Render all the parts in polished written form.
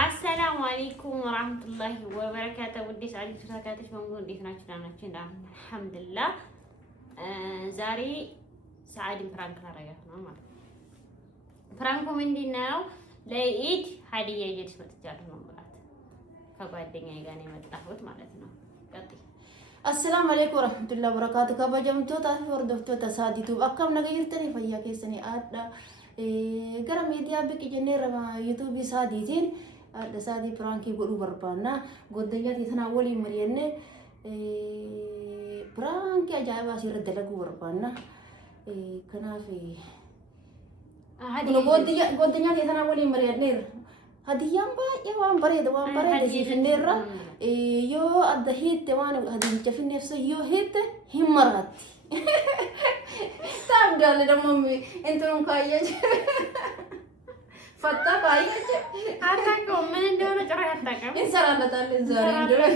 አሰላሙ አለይኩም ወራህመቱላሂ ወበረካቱህ። ውድ ሰዓዲ ተከታታዮች በሙሉ እንዴት ናችሁ? ደህና ናችሁ? አልሐምዱሊላህ። ዛሬ ሰዓዲን ፕራንክ ላደርጋት ነው ማለት ነው። ፕራንኩ ምንድን ነው? ለኢድ ሀዲያ ይዤልሽ መጥቻለሁ ነው ማለት ከጓደኛዬ ጋር ነው የመጣሁት ማለት ነው። ቀጥይ። አሰላሙ አለይኩም ወራህመቱላሂ ወበረካቱህ። ከበጀምቶታ ወርዶፍቶታ ሳዲቱ አካም ነገ ይርተኔ ፈያ ከሰኔ አዳ gara meediyaa biqi jennee rama yuutuubii saadiitiin adda saatii piraankii godhuu barbaanna goddayyaatii tanaa waliin mari'anne piraankii ajaa'ibaa asirra dalaguu barbaanna kanaaf goddayyaatii tanaa waliin mari'anneerra hadiyyaan baay'ee waan bareeda siifinneerra yoo adda hiitte waan hadiyyicha finneefsa yoo hiitte hin maraatti. Tahu dah le dama entrum kaya je. Fatta kaya je. Ada kau mana dia orang cara kata kan? Insara datang insara dia.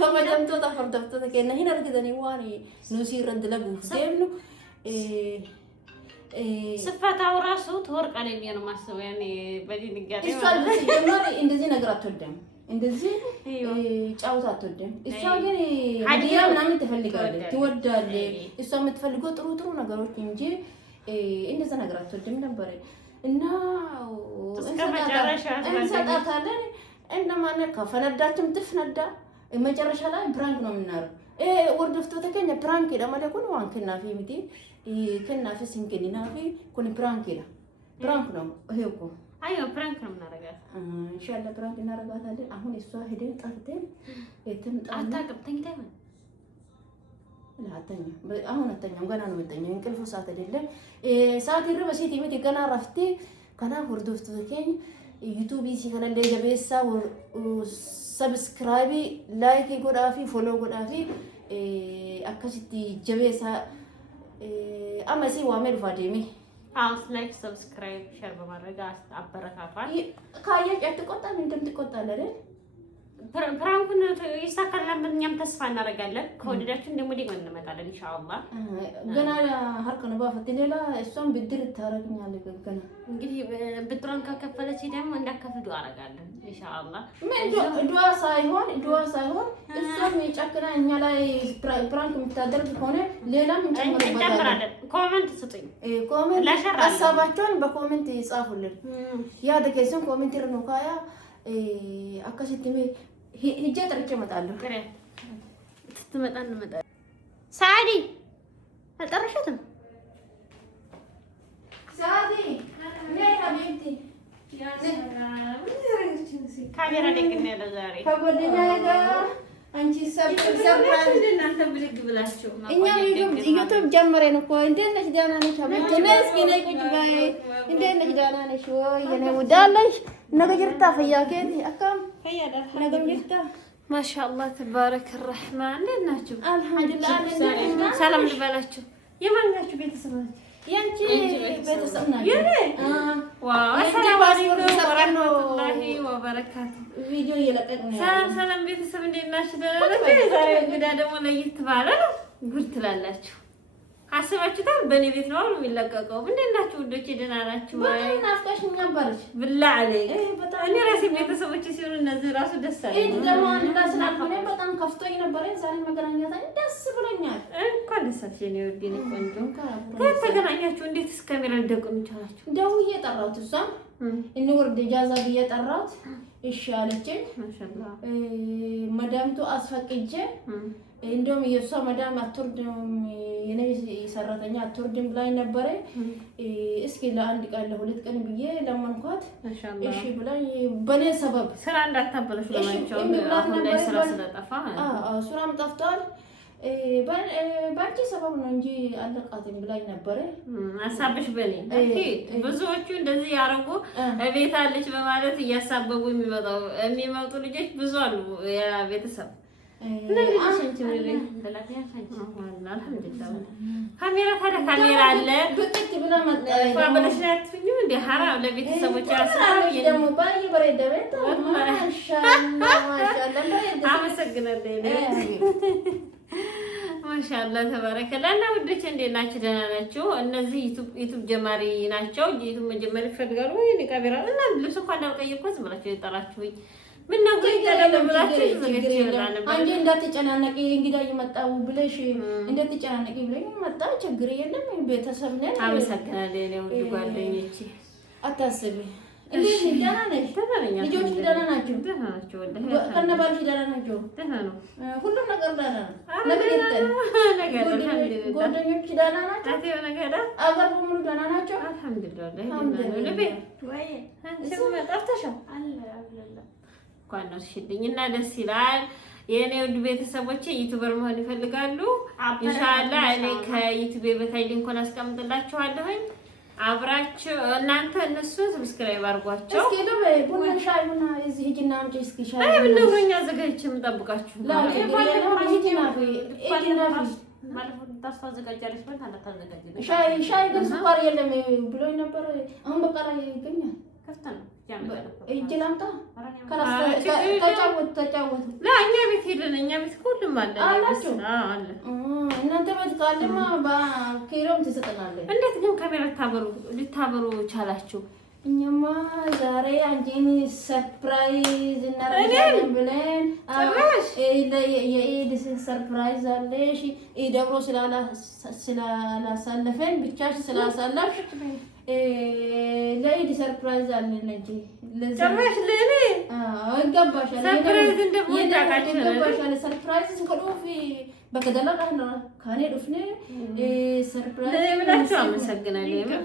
Kamu jam tu tak fardaf tu tak kena hinar kita ni wani nusi randela bufem nu. Sifat orang su thor kali dia nama su yani bagi negara. Isal sih jamari indezi negara terdem. እንደዚህ ጫውታ አትወድም። እሷ ግን ሀዲያ ምናምን ትፈልጋለች፣ ትወዳለች። እሷ የምትፈልገው ጥሩ ጥሩ ነገሮች እንጂ እንደዛ ነገር አትወድም ነበር እና እንሰጣታለን እና ማለት ከፈነዳችም ትፍነዳ መጨረሻ ላይ ፕራንክ ነው የምናረው። ወርደፍቶ ተከኘ ፕራንክ ለማለት ነው አንከና ፊምቲ ከናፊ ሲንከኒናፊ ኩኒ ፕራንክ ነው ፕራንክ ነው ይሄው አዮ ፕራንክ ነው የምናደርጋት። ኢንሻአላህ ፕራንክ እናደርጋታለን። አሁን እሷ ሄደን ጠርተን የትምጣ አታውቅም ታይም ላተኛ አሁን አተኛም ገና ነው የምተኛው። እንቅልፍ ሰዓት አይደለም ሰዓት ይረበ ሴት ይመት ገና ረፍቴ ከና ወርዶፍት ተከኝ ዩቲዩብ ሲከለለ ጀበሳ ሰብስክራይብ ላይክ ጎዳፊ ፎሎ ጎዳፊ አከሲቲ ጀበሳ አማሲ ዋሜል ፋዴሚ አውስ ላይክ ሰብስክራይብ ሼር በማድረግ አበረታቷል። ካያችሁ አትቆጣም እንደምትቆጣለ አይደል? ፕራንኩን ይሳካልን እኛም ተስፋ እናደርጋለን። ከወደዳችሁ ደግሞ እንመጣለን ኢንሻአላህ። ገና ሀርከነ ባፈት ሌላ እሷም ብድር ታረግኛለች። ገና እንግዲህ ብድሯን ከከፈለች ደግሞ እንዳከፍል ዱአ አደርጋለን ኢንሻአላህ። ዱአ ሳይሆን እሷም ጨክና እኛ ላይ ፕራንክ የምታደርግ ከሆነ ሌላም እንጨምራለን። ኮሜንት ስጡኝ። ኮሜንት ሀሳባቸውን በኮሜንት ይጻፉልን። ያ ደከሰን ኮሜንት ነው ካያ አካሽትሜ ሂጄ ጠርቼ እመጣለሁ። ስትመጣ እንመጣለን። ሳዲ አልጠረሻትም? ሳዲ ነይ ሀቢብቲ ካሜራ ደግነ ያለው ዛሬ ከጓደኛዬ ጋር አንቺ ሰርፕራይዝ እናንተ ብልግ ብላችሁ እኛ ዩቲዩብ ጀመረን እኮ። እንዴት ነሽ? ደህና ነሽ? ሀቢብቲ ነይ እስኪ ነይ ቁጭ በይ። እንዴት ነሽ? ደህና ነሽ ወይ? የኔ ውዳለሽ ነገ ጅርታ ፈያከት አካም ፈያዳ ነገ ጅርታ ማሻአላህ ተባረከ الرحمن። እንዴት ናችሁ? አልሐምዱሊላህ። ሰላም ልበላችሁ። የማንኛችሁ ቤተሰብ ናችሁ? ያንቺ ቤተሰብ ናችሁ? ዋው ሰላም አለይኩም ወራህመቱላሂ ወበረካቱ። ቪዲዮ እየለቀቅን ነው። ሰላም ቤተሰብ እንዴት ናችሁ? ደህና ናችሁ? ዛሬ እንግዳ ደግሞ ለየት ባለ ነው ጉድ ትላላችሁ። አስባችሁታል? በእኔ ቤት ነው አሁን የሚለቀቀው። እንዴት ናችሁ ውዶቼ? ደህና ናችሁ? በጣም ናፍቀሽኝ ነበርሽ። ብላ አለኝ እኔ ራሴ ቤተሰቦቼ ሲሆኑ እነዚህ ራሱ ደስ አለኝ። እኔ ደግሞ አንድ ላይ ስላልኩኝ በጣም ከፍቶኝ ነበር። ዛሬ መገናኘታችን ደስ ብሎኛል። እንኳን ደስ አለሽ የኔ ውድ የኔ ቆንጆ። ከተገናኛችሁ እንዴት እስከሚራ ልደቁም ይቻላችሁ? ደውዬ ጠራሁት። እሷም እንወርድ ኢጃዛ ብዬ ጠራሁት። እሺ አለችኝ። ማሻአላህ መዳምቱ አስፈቅጄ እንደውም የሷ መዳም አትወርድም የኔ ሰራተኛ አትወርድም ብላኝ ነበረ። እስኪ ለአንድ ቀን ለሁለት ቀን ብዬ ለመንኳት። እሺ ብላኝ በኔ ሰበብ ስራ እንዳታበለሽ ለማንቻው አሁን ላይ ስራ ስለጠፋ ስራም ጠፍቷል። ባንቺ ሰበብ ነው እንጂ አለቃትም ብላኝ ነበረ። አሳብሽ በኔ ብዙዎቹ እንደዚህ ያረጉ ቤት አለች በማለት እያሳበቡ የሚመጡ ልጆች ብዙ አሉ። ያ ቤተሰብ ካሜራ ታዲያ ካሜራ አለ በጥቅ ብላ መጣ ባለሽላትኝ እንደ ሐራም ለቤተሰቦች ያስራው ደግሞ ባይ በረደበት ማሻአላህ አመሰግናለሁ። ማሻአላህ ተባረከላ። እና ውዶች እንዴት ናችሁ? ደህና ናችሁ? እነዚህ ዩቲዩብ ጀማሪ ናቸው። ዩቲዩብ መጀመር ይፈልጋሉ። ወይ ካሜራ እና ልብስ እንኳን እንዳልቀየርኩት ዝም ብላችሁ የጠራችሁኝ ምን ነው ግን ብላችሁ አንዴ እንዳትጨናነቂ እንግዳ እየመጣው ብለሽ እንዳትጨናነቂ ብለኝ መጣ። ችግር የለም ቤተሰብ ነን። አመሰግናለሁ የኔ ውድ ጓደኞቼ። አታስቢ። እንዴት ደህና ነሽ? ልጆች ደህና ናቸው? ደህና ናቸው። ከነ ባልሽ ደህና ናቸው? ደህና ነው። ሁሉም ነገር ደህና ነው። ጓደኞች ደህና ናቸው? አገር በሙሉ ደህና ናቸው? አልሐምዱሊላህ። እንኳን ነው ሽልኝ እና ደስ ይላል። የኔ ውድ ቤተሰቦቼ ዩቲዩበር መሆን ይፈልጋሉ? ኢንሻአላህ እኔ ከዩቲዩብ በታይ ሊንኩን አስቀምጥላችኋለሁኝ። አብራችሁ እናንተ እነሱ ሰብስክራይብ አድርጓቸው። እስኪ ነው ቡና ሻይ ቡና እዚህ ሂጂና አምጪ እስኪ ሻይ። አይ ምን ነው እኛ አዘጋጅቼ የምጠብቃችሁ ማለት ነው። ሻይ ግን ስኳር የለም ብሎኝ ነበር። አሁን በቃ ላይ ይገኛል። እጅ ላምጣ። ተጫወቱ። እኛ ቤት ሄደን እኛ ቤት ሁሉም አለ አላችሁ? አለ። እናንተ ቤት ካለማ በኪሎም ትሰጠናለህ። እንዴት ግን ካሜራ ልታበሩ ቻላችሁ? እኛማ ዛሬ አንቺን ሰርፕራይዝ እናደርጋለን ብለን የኢድ ሰርፕራይዝ አለሽ። ኢድ አብሮ ስላላሳለፈን ብቻሽ ስላሳለፍሽ ለኢድ ሰርፕራይዝ አለን እንጂ ጨረሽ ለኔ ይገባሻል። ሰርፕራይዝ ይገባሻል። ሰርፕራይዝ ከዶፊ በከደላ ካኔ ዱፍኔ ሰርፕራይዝ ለብላችሁ አመሰግናለሁ።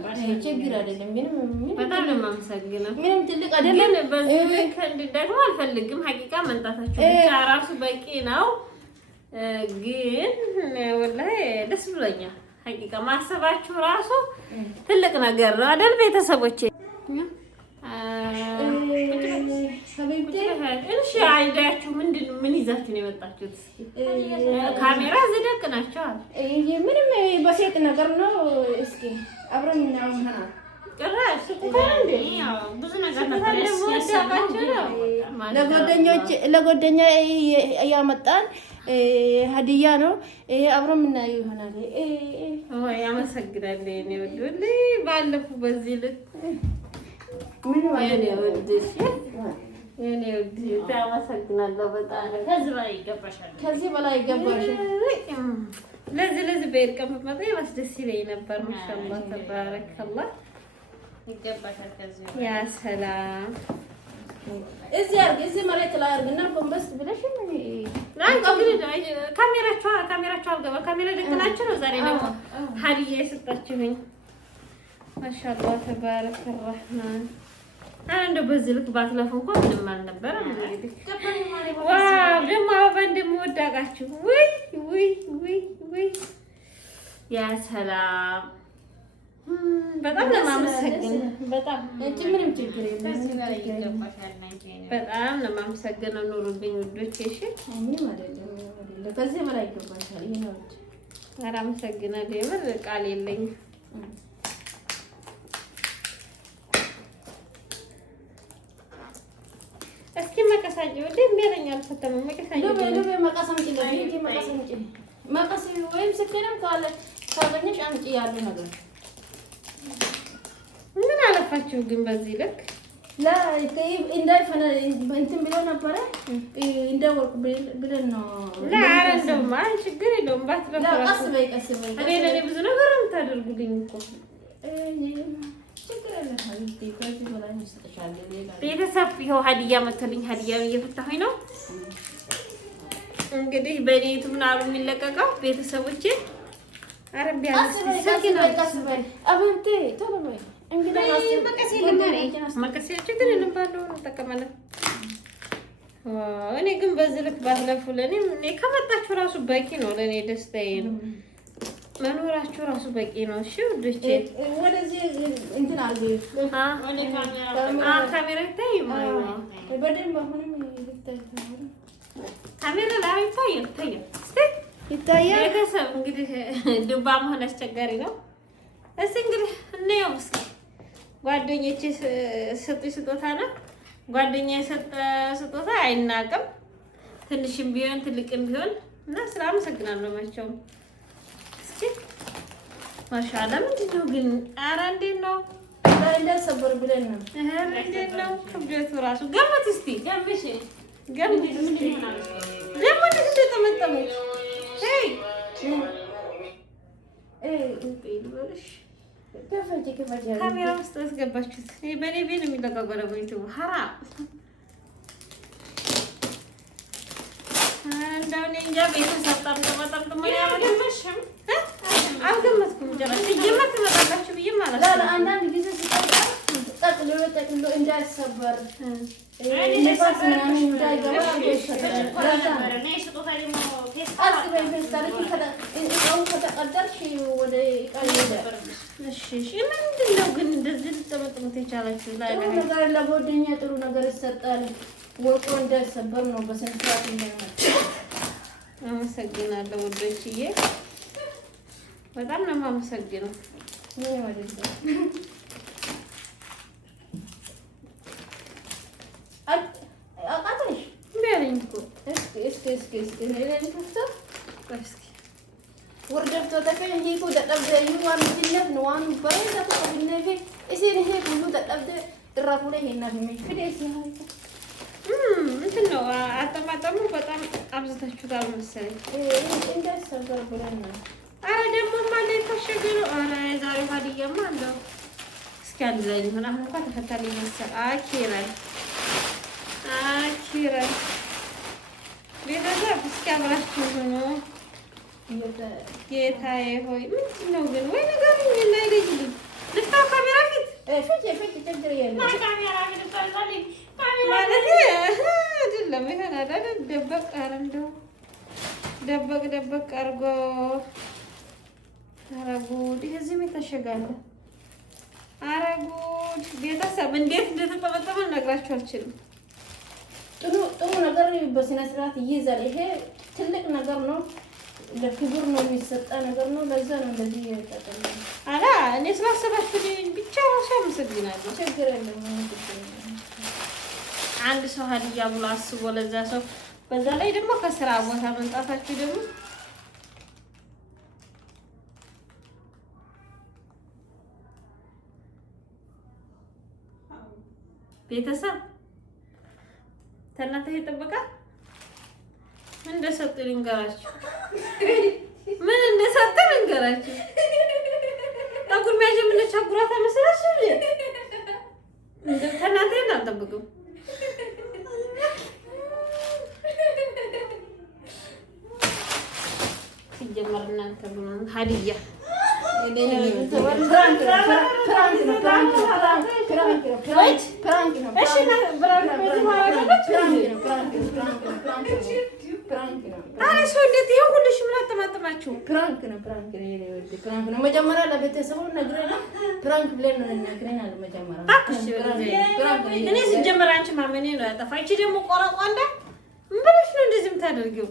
ችግር አይደለም። ምንም በጣም ነው የማመሰግነው። ምንም ትልቅ አይደለም። በዚህ ልክ እንዲደግሞ አልፈልግም። ሀቂቃ መንጣታችሁ ብቻ ራሱ በቂ ነው። ግን ወላሂ ደስ ብሎኛል። ሀቂቃ ማሰባችሁ ራሱ ትልቅ ነገር ነው አይደል ቤተሰቦቼ? እሺ አይዳችሁ ምን ይዛችሁ ነው የመጣችሁት? ካሜራ ዝደቅ ናቸዋል። ምንም በሴት ነገር ነው። እስኪ አብረን እናውራ። ጭራሽ ብዙ ነገር ለጓደኛ ያመጣን ሀዲያ ነው። አብረን የምናየው ይሆናል። ወይ አመሰግናለሁ የኔ ውድ። ባለፈው በዚህ ልክ የኔ ውድ የኔ ውድ አመሰግናለሁ በጣም። ከዚህ በላይ ይገባሻል። ለዚህ በይርቀም መጣ ደስ ይለኝ ነበር። ማሻአላህ ተባረከላህ። ይገባሻል። ከዚህ ያ ሰላም እዚህ መሬት ላይ አድርግና ጎንበስ ብለሽ ካሜራችሁ አልገባ ካሜራ ደግናችሁ ነው። ዛሬ ደግሞ ሀዲያ የሰጣችሁኝ ማሻአላህ ተባረከ ረህማን። እንደው በዚህ ልክ ባትለፉ እንኳን ምንም አልነበረም። እንግዲህ ዋው ደግሞ አበባ እንደምወዳቃችሁ ወይ ያ ሰላም በጣም ለማመሰግን በጣም ምንም ችግር የለም። በጣም ለማመሰግነው ኑሩብኝ ውዶቼ። እሺ ምንም አይደለም። ከዚህ በላይ ይገባሻል። ይሄ ነው። ኧረ አመሰግናለሁ። የምር ቃል የለኝም። እስኪ መቀሳጅ ወደ የሚያለኝ አልፈተመም። መቀስ ወይም ስልኬንም ካገኘሽ አምጪ ያሉ ነገር ምን አለፋችሁ ግን በዚህ ልክ እንዳይፈነ እንትን ብሎ ነበረ እንዳወርቁ ብለን ነው። ኧረ እንደውም ችግር የለውም። ቀስ በይ እኔ ለእኔ ብዙ ነገር የምታደርጉልኝ እኮ ቤተሰብ ይኸው ሀዲያ መተልኝ። ሀዲያን እየፈታሁኝ ነው እንግዲህ በእኔ ዩቱብ ነው የሚለቀቀው ቤተሰቦቼ። አረቢያ እኔ ግን በዚህ ልክ ባትለፉ ለእኔ ከመጣችሁ ራሱ በቂ ነው። ለእኔ ደስታዬ ነው። መኖራችሁ ራሱ በቂ ነው። እሺ ውዶቼ ወደዚህ እንትን አድርገው ካሜራ ይታይ በደንብ አሁንም ካሜራ ላይ ይታያል። ቤተሰብ እንግዲህ ዱባ መሆን አስቸጋሪ ነው። እስኪ እንግዲህ እንየው እስኪ ጓደኞቼ ሰጡኝ ስጦታ ነው። ጓደኛ የሰጠ ስጦታ አይናቅም። ትንሽም ቢሆን ትልቅም ቢሆን እና ስላመሰግናለሁ። መቼም ማሻአላ ምንድን ነው ግን? ኧረ እንዴት ነው እንዳይሰበር ብለን ነው። እንዴት ነው ክብደቱ ራሱ? ገመት እስኪ ገምሽ ገመት እስኪ ተመጠመች። ካሜራ ውስጥ አስገባችሁት። በእኔ ቤት የሚለቀቀው ደግሞ ዩቱብ ሀራም እንደው እኔ እንጃ ቤተሰብ ጠምጥሞ አልገመትኩም። ጭራሽ ሲጀመር ትመጣላችሁ ብዬ ማለት ነው። አንዳንድ ጊዜ ጠቅልሎ እንዳይሰበር ንፋስ ምናምን እንዳይገባ ከተቀደርሽ ወደ ምንድን ነው ግን እንደዚህ ልጠመጥሙት የቻላችሁ? ጥሩ ነገር ለጓደኛ ጥሩ ነገር ይሰጣል። ወርቆ እንዳይሰበር ነው በስነ ስርዓት እንደማለት። አመሰግናለሁ ወዶችዬ፣ በጣም ነው የማመሰግነው። ምን ማለት ነው? አቃተሽ ቢያለኝ እኮ እስኪ ወርደፍ ተተከኝ ሂኩ ተጠብደ ይዋን ቢነት ነው ዋን በረዳ ተቀብነፊ እሲን ሄ ሁሉ ተጠብደ ጥራፉ ላይ ሄና ፍዴስ ይላል። እንትን ነው አጠማጠሙ በጣም አብዝታችሁታል መሰለኝ። እንዳይሰበር ብለን ነው። ኧረ ደግሞ ማለ የታሸገ ነው። ኧረ የዛሬው ሀዲያማ አለው። እስኪ አንድ ላይ ሆነ። አሁን እንኳን ተፈታል ይመስል አኪራይ ቤተሰብ እስኪ አብራችሁ ሆኖ ጌታዬ ሆይ ምንድን ነው ግን? ወይ ነገር እና ይልኝ ልፍታው ካሜራ ፊት ችግር የለም ማለት አይደለም። ይሆን አይደል? ደበቅ ኧረ እንደው ደበቅ አድርጎ ኧረ ጉድ! ይሄ እዚህም የታሸጋለ። ኧረ ጉድ! ቤተሰብ እንዴት እንደተጠመጠመ ልነግራችሁ አልችልም። ጥሩ ነገር በስነ ስርዓት ይይዛል። ይሄ ትልቅ ነገር ነው። ለክብር ነው የሚሰጣ ነገር ነው። ለዛ ነው እንደዚህ ያጠቃለ። አላ እኔ ስላሰባችሁልኝ ብቻ ራሱ አመሰግናለሁ። ችግር የለም። አንድ ሰው ሀዲያ ብሎ አስቦ ለዛ ሰው በዛ ላይ ደግሞ ከስራ ቦታ መምጣታችሁ ደግሞ ቤተሰብ ተናተ ይጠበቃል። ምን እንደሰጡ ልንገራችሁ፣ ምን እንደሰጡ ልንገራችሁ። ታጉር ሚያጀ ምን ቸጉራታ መሰለሽ እንደ ተናተ እንዳልጠብቅም ሲጀመር እናንተ ምን ሀዲያ መጀመሪያ ለቤተሰቡ ነግረን ፕራንክ ብለን ነው ነግረናል። መጀመሪያ እኔ ሲጀመር አንቺ ማመኔ ነው ያጠፋ። እቺ ደግሞ ቆራቋንዳ ምን ብለሽ ነው እንደዚህ የምታደርጊው?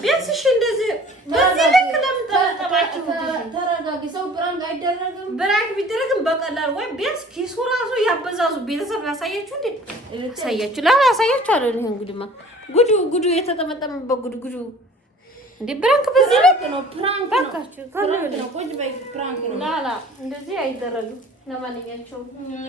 ቢያንስ እሺ እንደዚህ በዚህ ልክ ለምን ተጠባችሁ? ተረጋጊ። ሰው ፕራንክ አይደረግም። ፕራንክ ቢደረግም በቀላል ወይ ቢያንስ ኪሱ ራሱ ያበዛዙ። ቤተሰብ ላሳያችሁ እንዴ? ሳያችሁ ላሳያችሁ አለ። ይሄን ጉድማ ጉዱ የተጠመጠመበት ጉዱ እንዴ! ፕራንክ በዚህ ልክ ነው። ፕራንክ ባካችሁ ነው። ቆይ በይ ፕራንክ ነው። ላላ እንደዚህ አይደረግም። ለማንኛቸውም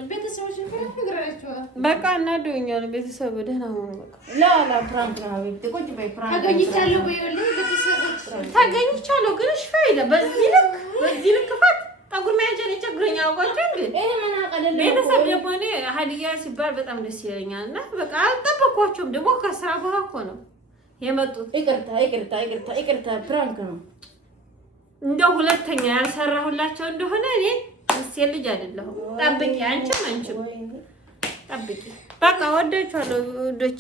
ቤተሰቦች ነግራቸዋል። በቃ እናደውኛል። ቤተሰብ ደህና ሆኖ በቃ ላላ ፕራንክ ነው። ቤት ቆይ በይ ፕራንክ ታገኝቻለሁ። በይወለ ቤተሰቦች ታገኝቻለሁ። ግን እሺ ፋይዳ በዚህ ልክ ፋት ታጉር ማያጀን ይቸግረኛል። አውቃችሁ እንዴ እኔ ምን አቀደለ ቤተሰብ ደግሞ እኔ ሀዲያ ሲባል በጣም ደስ ይለኛል። እና በቃ አልጠበኳቸውም። ደግሞ ከስራ ቦታ እኮ ነው የመጡት። ይቅርታ ፕራንክ ነው። እንደው ሁለተኛ ያልሰራሁላቸው እንደሆነ እኔ እሴት ልጅ አይደለሁም። ጠብቂ፣ አንቺም ጠብቂ። በቃ ወዳችኋለሁ ወዶቼ።